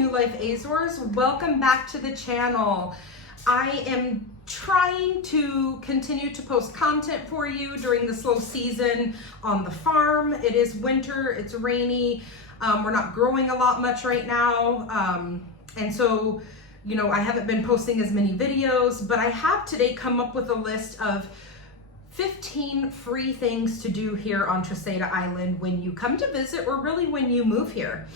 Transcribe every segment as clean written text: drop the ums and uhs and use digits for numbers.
New Life Azores. Welcome back to the channel. I am trying to continue to post content for you during the slow season on the farm. It is winter, it's rainy. We're not growing a lot much right now. And so, you know, I haven't been posting as many videos, but I have today come up with a list of 15 free things to do here on Terceira Island when you come to visit, or really when you move here.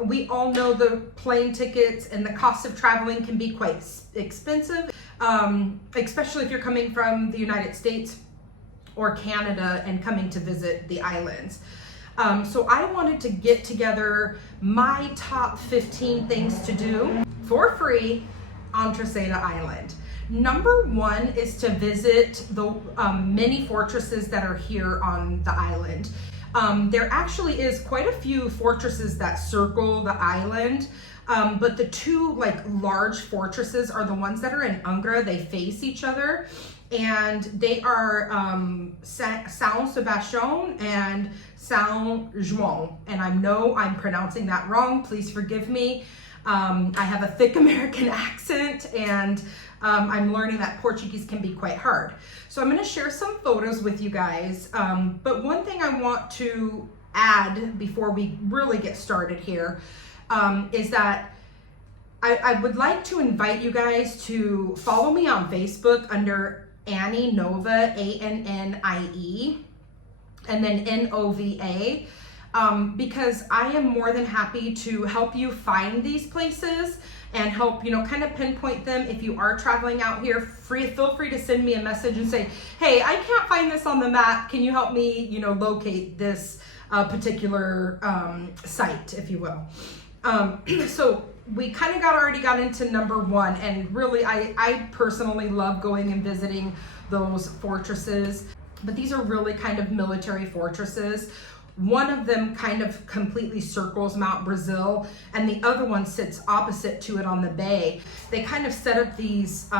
We all know the plane tickets and the cost of traveling can be quite expensive, especially if you're coming from the United States or Canada and coming to visit the islands. So I wanted to get together my top 15 things to do for free on Terceira Island. Number one is to visit the many fortresses that are here on the island. There actually is quite a few fortresses that circle the island, but the two large fortresses are the ones that are in Angra. They face each other, and they are São Sebastião and São João. And I know I'm pronouncing that wrong. Please forgive me. I have a thick American accent, and I'm learning that Portuguese can be quite hard. So I'm going to share some photos with you guys. But one thing I want to add before we really get started here is that I would like to invite you guys to follow me on Facebook under Annie Nova, A-N-N-I-E, and then N-O-V-A. Because I am more than happy to help you find these places and help, you know, kind of pinpoint them. If you are traveling out here, feel free to send me a message and say, hey, I can't find this on the map. Can you help me, you know, locate this particular site, if you will. So we kind of already got into number one, and really I personally love going and visiting those fortresses, but these are really kind of military fortresses. One of them kind of completely circles Mount Brazil, and the other one sits opposite to it on the bay. They kind of set up these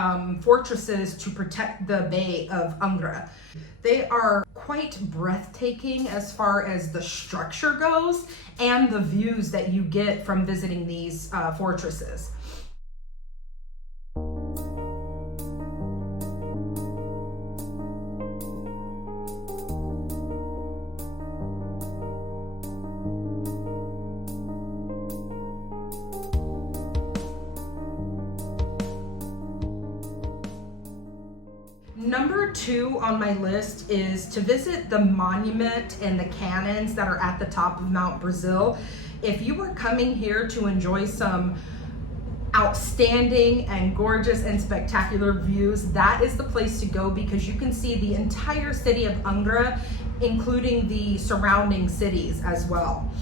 fortresses to protect the Bay of Angra. They are quite breathtaking as far as the structure goes and the views that you get from visiting these fortresses. Number two on my list is to visit the monument and the cannons that are at the top of Mount Brazil. If you are coming here to enjoy some outstanding and gorgeous and spectacular views, that is the place to go, because you can see the entire city of Angra, including the surrounding cities as well.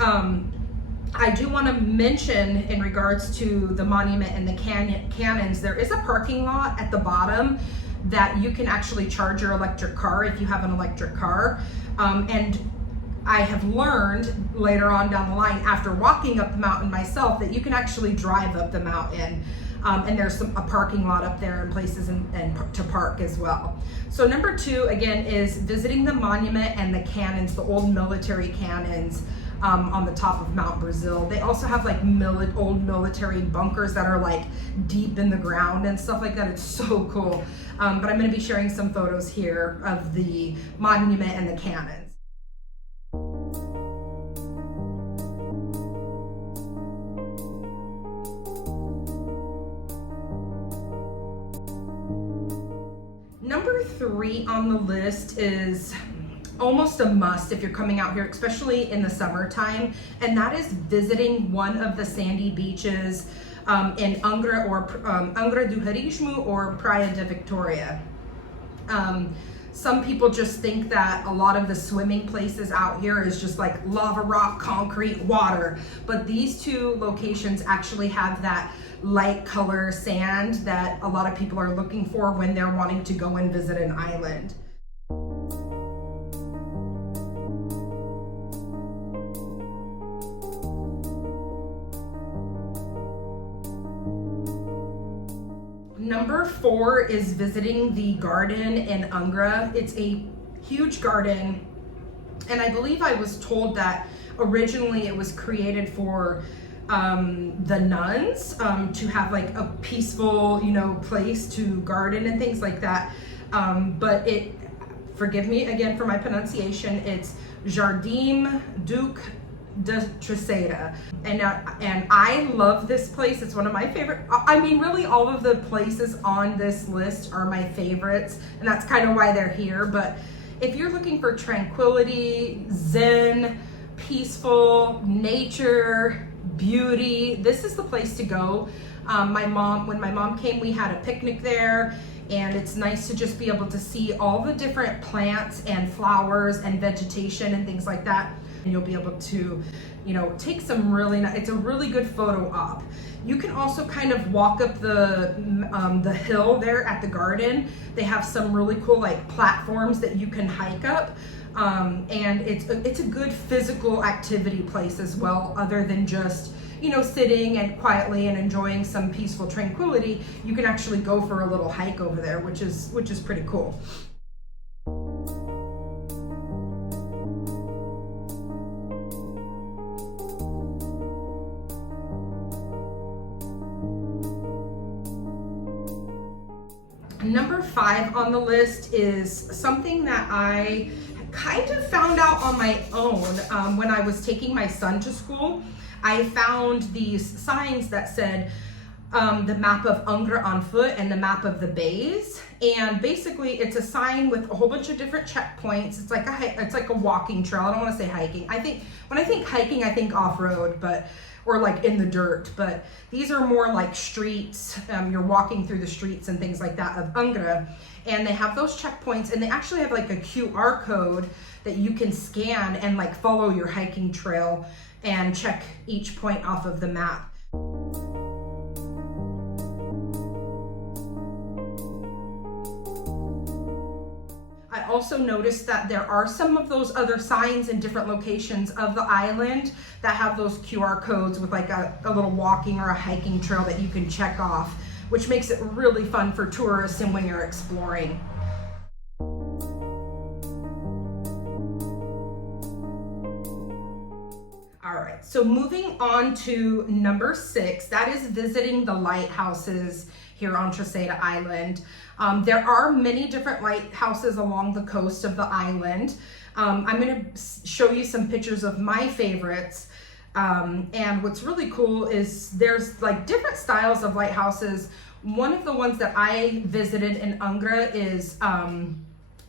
I do want to mention, in regards to the monument and the cannons, there is a parking lot at the bottom that you can actually charge your electric car if you have an electric car. And I have learned later on down the line, after walking up the mountain myself, that you can actually drive up the mountain. And there's a parking lot up there and places and to park as well. So number two, again, is visiting the monument and the cannons, the old military cannons on the top of Mount Brazil. They also have like old military bunkers that are like deep in the ground and stuff like that. It's so cool. But I'm going to be sharing some photos here of the monument and the cannons. Number three on the list is almost a must if you're coming out here, especially in the summertime, and that is visiting one of the sandy beaches in Angra, or Angradoheroismo or Praia de Victoria. Some people just think that a lot of the swimming places out here is just like lava rock, concrete, water, but these two locations actually have that light color sand that a lot of people are looking for when they're wanting to go and visit an island. Number four is visiting the garden in Angra. It's a huge garden, and I believe I was told that originally it was created for the nuns to have like a peaceful, you know, place to garden and things like that. But it, forgive me again for my pronunciation, it's Jardim Duque de Terceira. And I love this place. It's one of my favorite. I mean, really all of the places on this list are my favorites, and that's kind of why they're here. But if you're looking for tranquility, zen, peaceful, nature, beauty, this is the place to go. When my mom came, we had a picnic there, and it's nice to just be able to see all the different plants and flowers and vegetation and things like that. And you'll be able to, you know, take some really nice, it's a really good photo op. You can also kind of walk up the hill there at the garden. They have some really cool like platforms that you can hike up. And it's a good physical activity place as well, other than just, you know, sitting and quietly and enjoying some peaceful tranquility. You can actually go for a little hike over there, which is pretty cool. Number 5 on the list is something that I kind of found out on my own when I was taking my son to school. I found these signs that said the map of Angra on foot and the map of the bays. And basically it's a sign with a whole bunch of different checkpoints. It's like a walking trail. I don't want to say hiking. When I think hiking, I think off-road, or like in the dirt, but these are more like streets. You're walking through the streets and things like that of Angra, and they have those checkpoints, and they actually have like a QR code that you can scan and like follow your hiking trail and check each point off of the map. I also noticed that there are some of those other signs in different locations of the island that have those QR codes with like a little walking or a hiking trail that you can check off, which makes it really fun for tourists and when you're exploring. All right, so moving on to number 6, that is visiting the lighthouses here on Terceira Island. There are many different lighthouses along the coast of the island. I'm going to show you some pictures of my favorites. And what's really cool is there's like different styles of lighthouses. One of the ones that I visited in Angra is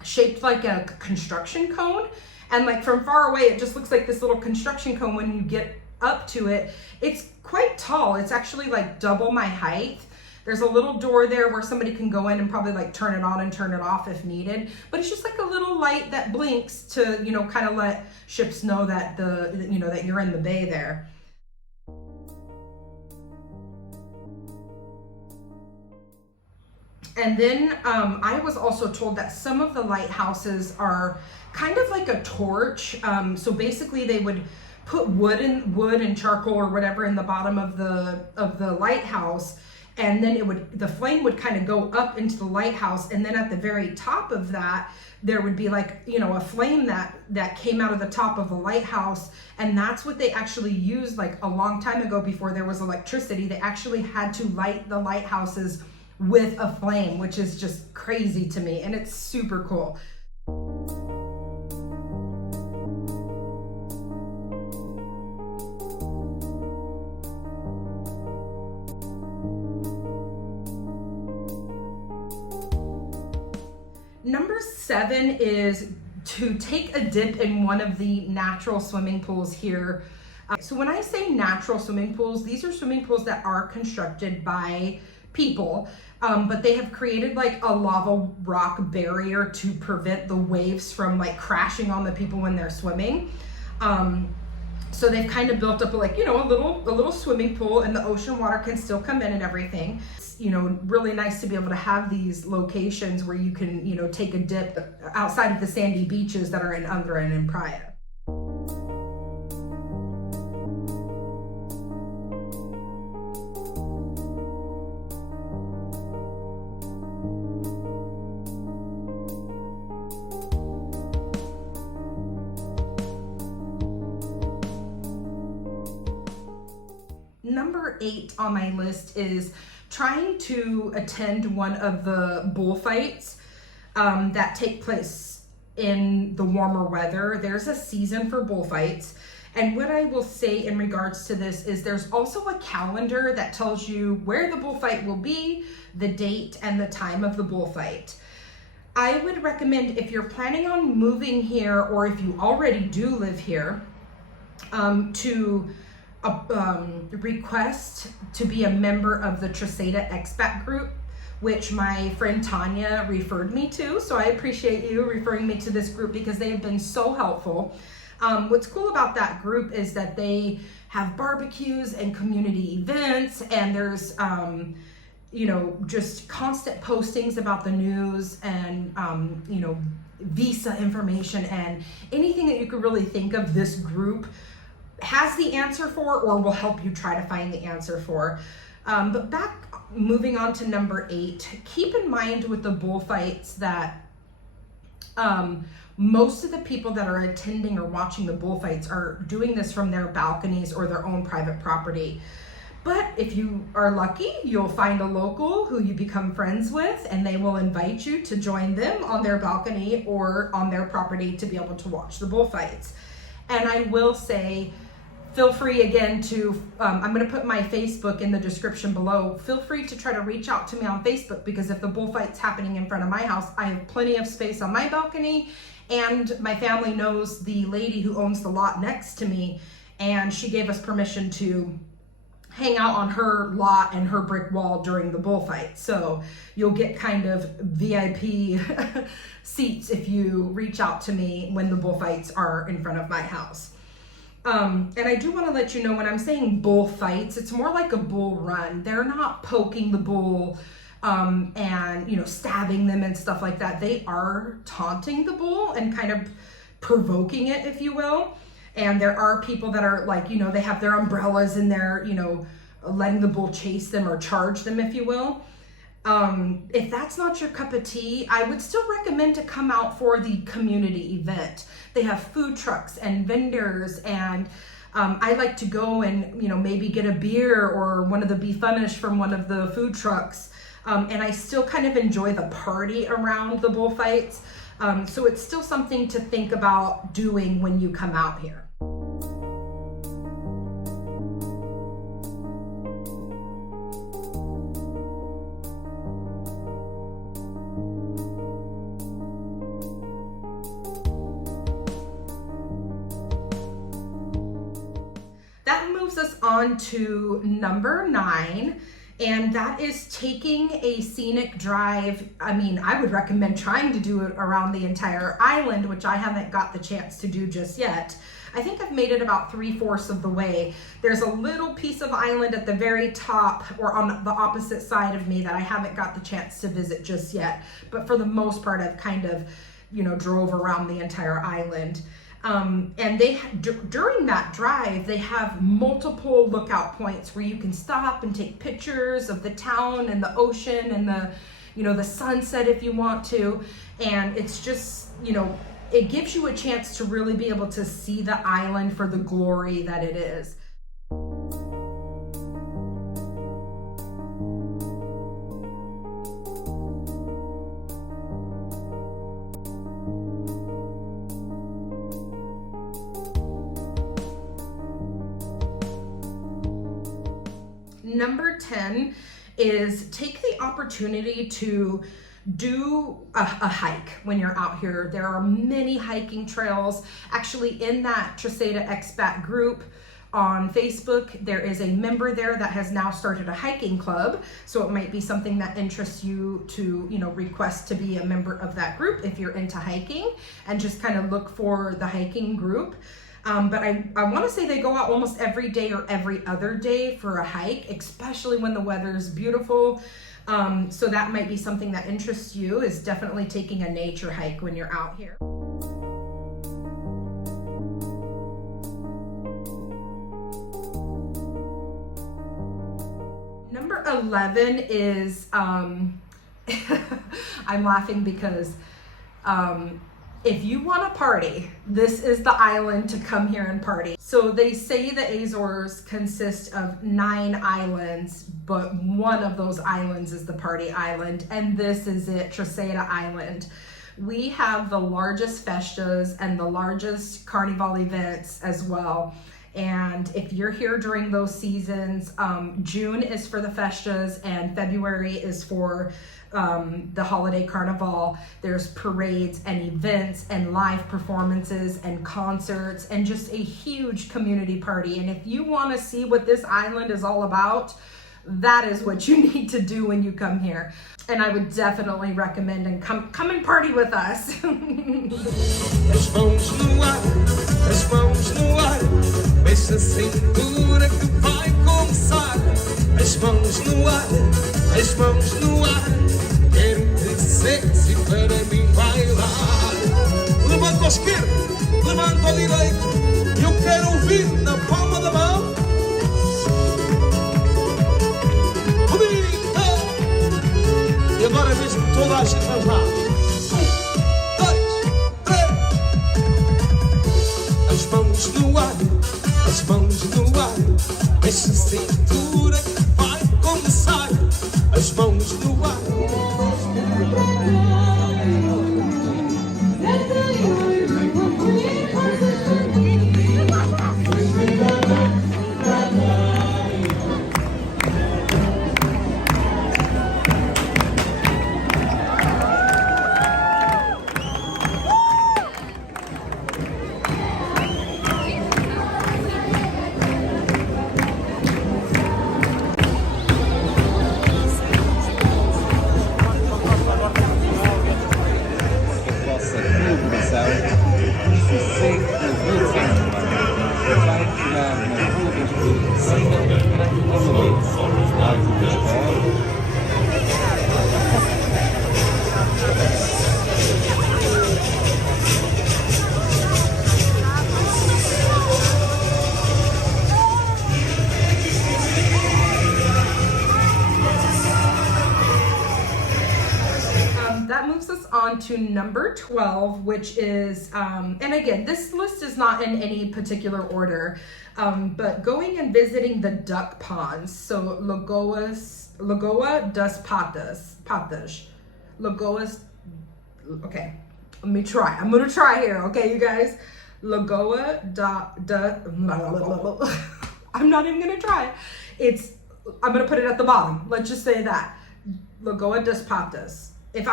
shaped like a construction cone. And like from far away, it just looks like this little construction cone. When you get up to it, it's quite tall. It's actually like double my height. There's a little door there where somebody can go in and probably like turn it on and turn it off if needed. But it's just like a little light that blinks to, you know, kind of let ships know that that you're in the bay there. And then I was also told that some of the lighthouses are kind of like a torch. So basically they would put wood and charcoal or whatever in the bottom of the lighthouse, and then the flame would kind of go up into the lighthouse, and then at the very top of that there would be like, you know, a flame that came out of the top of the lighthouse. And that's what they actually used like a long time ago before there was electricity. They actually had to light the lighthouses with a flame, which is just crazy to me, and it's super cool. Number 7 is to take a dip in one of the natural swimming pools here. So when I say natural swimming pools, these are swimming pools that are constructed by people, but they have created like a lava rock barrier to prevent the waves from like crashing on the people when they're swimming. So they've kind of built up like, you know, a little swimming pool, and the ocean water can still come in and everything. It's, you know, really nice to be able to have these locations where you can, you know, take a dip outside of the sandy beaches that are in Angra and in Praia. number 8 on my list is trying to attend one of the bullfights that take place in the warmer weather. There's a season for bullfights. And what I will say in regards to this is there's also a calendar that tells you where the bullfight will be, the date, and the time of the bullfight. I would recommend, if you're planning on moving here or if you already do live here, to request to be a member of the Terceira expat group, which my friend Tanya referred me to. So I appreciate you referring me to this group because they have been so helpful. What's cool about that group is that they have barbecues and community events, and there's, just constant postings about the news and, visa information and anything that you could really think of. This group has the answer for, or will help you try to find the answer for. But moving on to number 8, keep in mind with the bullfights that most of the people that are attending or watching the bullfights are doing this from their balconies or their own private property. But if you are lucky, you'll find a local who you become friends with, and they will invite you to join them on their balcony or on their property to be able to watch the bullfights. And I will say, feel free again to, I'm going to put my Facebook in the description below. Feel free to try to reach out to me on Facebook, because if the bullfight's happening in front of my house, I have plenty of space on my balcony, and my family knows the lady who owns the lot next to me, and she gave us permission to hang out on her lot and her brick wall during the bullfight. So you'll get kind of VIP seats if you reach out to me when the bullfights are in front of my house. And I do want to let you know, when I'm saying bullfights, it's more like a bull run. They're not poking the bull and stabbing them and stuff like that. They are taunting the bull and kind of provoking it, if you will. And there are people that are like, they have their umbrellas and they're, letting the bull chase them or charge them, if you will. If that's not your cup of tea, I would still recommend to come out for the community event. They have food trucks and vendors, and I like to go and, maybe get a beer or one of the beef funish from one of the food trucks. And I still kind of enjoy the party around the bullfights. So it's still something to think about doing when you come out here. That moves us on to number 9. And that is taking a scenic drive. I would recommend trying to do it around the entire island, which I haven't got the chance to do just yet. I think I've made it about 3/4 of the way. There's a little piece of island at the very top or on the opposite side of me that I haven't got the chance to visit just yet. But for the most part, I've kind of, drove around the entire island. And during that drive, they have multiple lookout points where you can stop and take pictures of the town and the ocean and the sunset if you want to. And it's just, it gives you a chance to really be able to see the island for the glory that it is. Number 10 is take the opportunity to do a hike when you're out here. There are many hiking trails. Actually, in that Terceira expat group on Facebook, there is a member there that has now started a hiking club. So it might be something that interests you to, request to be a member of that group if you're into hiking, and just kind of look for the hiking group. But I want to say they go out almost every day or every other day for a hike, especially when the weather is beautiful. So that might be something that interests you, is definitely taking a nature hike when you're out here. Number 11 is, I'm laughing because if you want to party, this is the island to come here and party. So they say the Azores consist of 9 islands, but one of those islands is the party island, and this is it, Terceira Island. We have the largest festas and the largest carnival events as well. And if you're here during those seasons, June is for the festas and February is for the holiday carnival. There's parades and events and live performances and concerts and just a huge community party. And if you want to see what this island is all about, that is what you need to do when you come here. And I would definitely recommend and come and party with us. As mãos no ar, as mãos no ar, mexe a cintura que vai começar. As mãos no ar, as mãos no ar, quero ter sexy para mim bailar. Levanta ao esquerdo, levanta ao direito, e eu quero ouvir na palma da mão. E agora mesmo toda a gente vai lá. 1, 2, 3. As mãos no ar, as mãos no ar, mexe a cintura que vai começar. As mãos no ar. That moves us on to number 12, which is, and again, this list is not in any particular order, but going and visiting the duck ponds. So Lagoa das Patas. Okay, let me try. I'm gonna try here, okay, you guys? Lagoa I'm not even gonna try. I'm gonna put it at the bottom. Let's just say that. Lagoa das Patas. If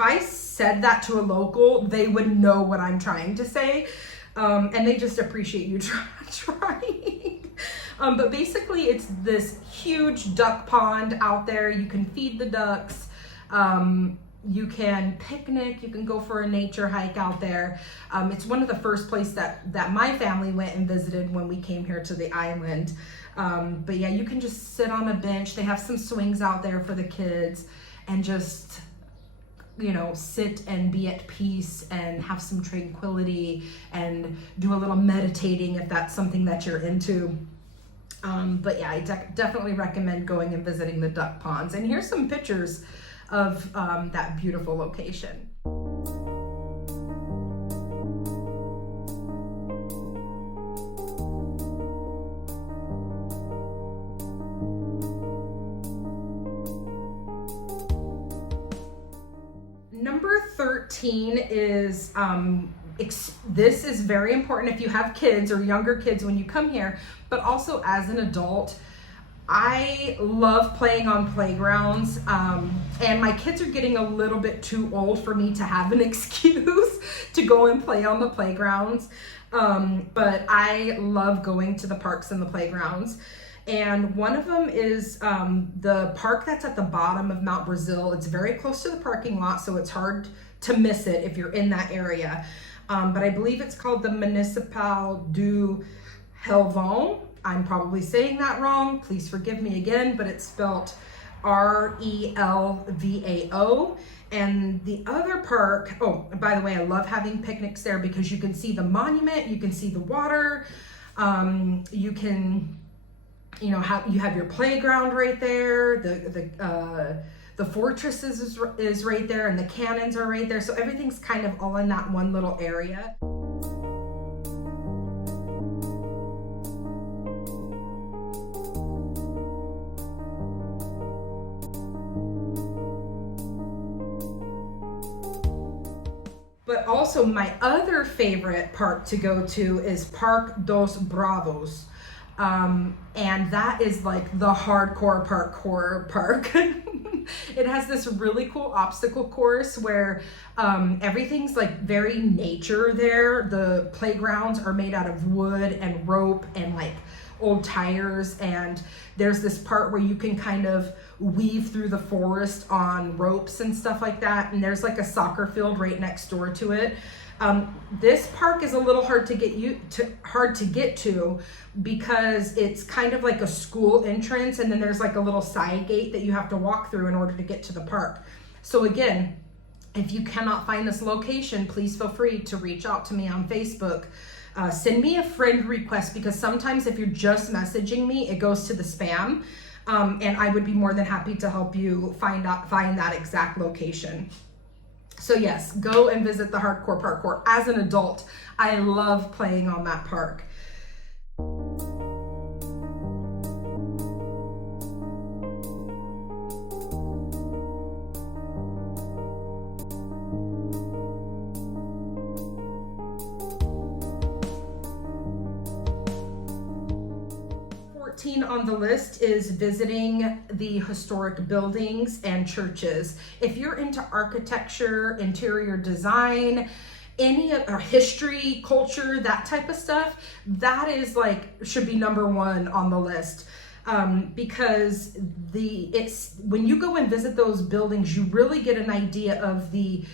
I said that to a local, they would know what I'm trying to say, and they just appreciate you trying. But basically, it's this huge duck pond out there. You can feed the ducks. You can picnic. You can go for a nature hike out there. It's one of the first places that my family went and visited when we came here to the island. But yeah, you can just sit on a bench. They have some swings out there for the kids, and just, you know, sit and be at peace and have some tranquility and do a little meditating if that's something that you're into. But yeah, I definitely recommend going and visiting the duck ponds. And here's some pictures of that beautiful location. Number 13 is, this is very important if you have kids or younger kids when you come here, but also as an adult. I love playing on playgrounds, and my kids are getting a little bit too old for me to have an excuse to go and play on the playgrounds, but I love going to the parks and the playgrounds. And one of them is the park that's at the bottom of Mount Brazil. It's very close to the parking lot, so it's hard to miss it if you're in that area. But I believe it's called the Municipal do Relvão. I'm probably saying that wrong. Please forgive me again, but it's spelled Relvao. And the other park, oh, by the way, I love having picnics there because you can see the monument, you can see the water, you can, you know, you have your playground right there. the fortress is right there, and the cannons are right there. So everything's kind of all in that one little area. But also my other favorite park to go to is Park dos Bravos. And that is like the hardcore parkour park. It has this really cool obstacle course where everything's like very nature there. The playgrounds are made out of wood and rope and like old tires, and there's this part where you can kind of weave through the forest on ropes and stuff like that, and there's like a soccer field right next door to it. This park is a little hard to get to because it's kind of like a school entrance, and then there's like a little side gate that you have to walk through in order to get to the park. So again, if you cannot find this location, please feel free to reach out to me on Facebook. Send me a friend request, because sometimes if you're just messaging me, it goes to the spam, and I would be more than happy to help you find that exact location. So yes, go and visit the hardcore parkour. As an adult, I love playing on that park. On the list is visiting the historic buildings and churches. If you're into architecture, interior design, any history, culture, that type of stuff, that is like should be number one on the list. Because when you go and visit those buildings, you really get an idea of the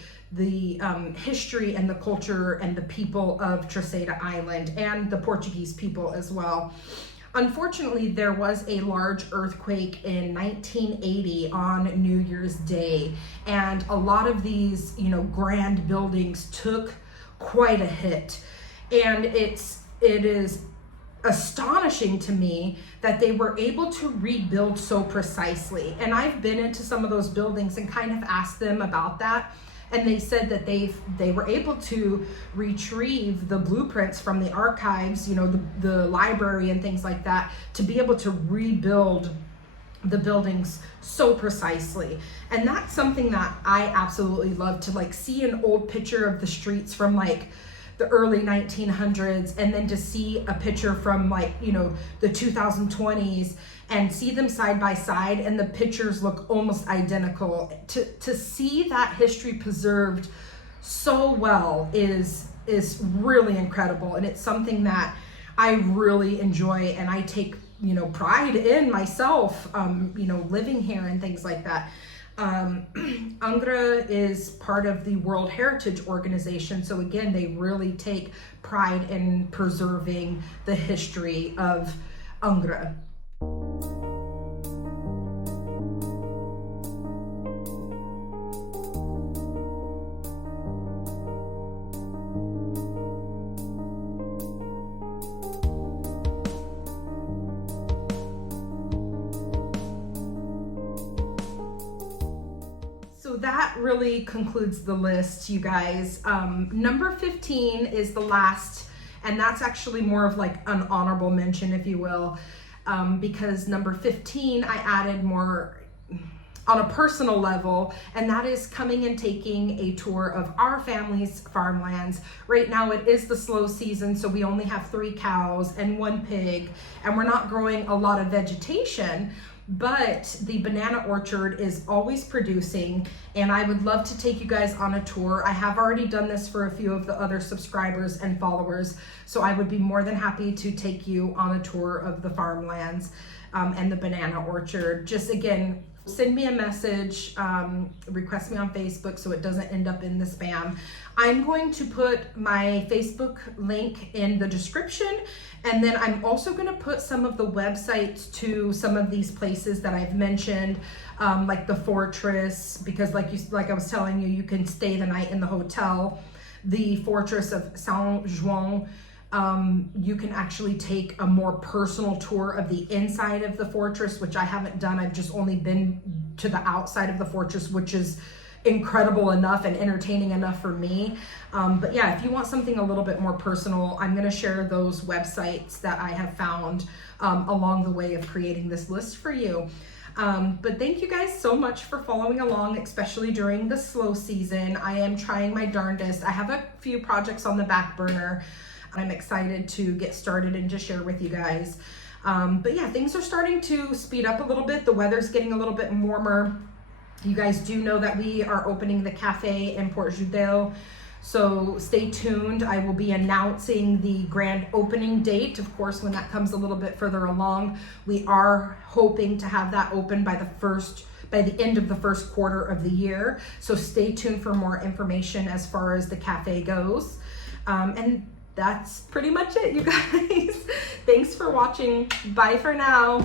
history and the culture and the people of Terceira Island, and the Portuguese people as well. Unfortunately, there was a large earthquake in 1980 on New Year's Day, and a lot of these, grand buildings took quite a hit. And it is astonishing to me that they were able to rebuild so precisely. And I've been into some of those buildings and kind of asked them about that. And they said that they were able to retrieve the blueprints from the archives, the library and things like that, to be able to rebuild the buildings so precisely. And that's something that I absolutely love, to see an old picture of the streets from the early 1900s, and then to see a picture from the 2020s and see them side by side, and the pictures look almost identical. To see that history preserved so well is really incredible, and it's something that I really enjoy, and I take pride in myself, living here and things like that. Angra is part of the World Heritage Organization, so again, they really take pride in preserving the history of Angra. So that really concludes the list, you guys. Number 15 is the last, and that's actually more of an honorable mention, if you will, because number 15, I added more on a personal level, and that is coming and taking a tour of our family's farmlands. Right now it is the slow season, so we only have 3 cows and 1 pig, and we're not growing a lot of vegetation, but the banana orchard is always producing, and I would love to take you guys on a tour. I have already done this for a few of the other subscribers and followers, so I would be more than happy to take you on a tour of the farmlands and the banana orchard. Just again, send me a message, request me on Facebook so it doesn't end up in the spam. I'm going to put my Facebook link in the description, and then I'm also going to put some of the websites to some of these places that I've mentioned, like the fortress, because like I was telling you, you can stay the night in the hotel. The fortress of São João, you can actually take a more personal tour of the inside of the fortress, which I haven't done. I've just only been to the outside of the fortress, which is incredible enough and entertaining enough for me. But yeah, if you want something a little bit more personal, I'm going to share those websites that I have found along the way of creating this list for you. But thank you guys so much for following along, especially during the slow season. I am trying my darndest. I have a few projects on the back burner. I'm excited to get started and to share with you guys. But yeah, things are starting to speed up a little bit. The weather's getting a little bit warmer. You guys do know that we are opening the cafe in Port Judeo, so stay tuned. I will be announcing the grand opening date, of course, when that comes a little bit further along. We are hoping to have that open by the end of the first quarter of the year. So stay tuned for more information as far as the cafe goes. And that's pretty much it, you guys. Thanks for watching. Bye for now.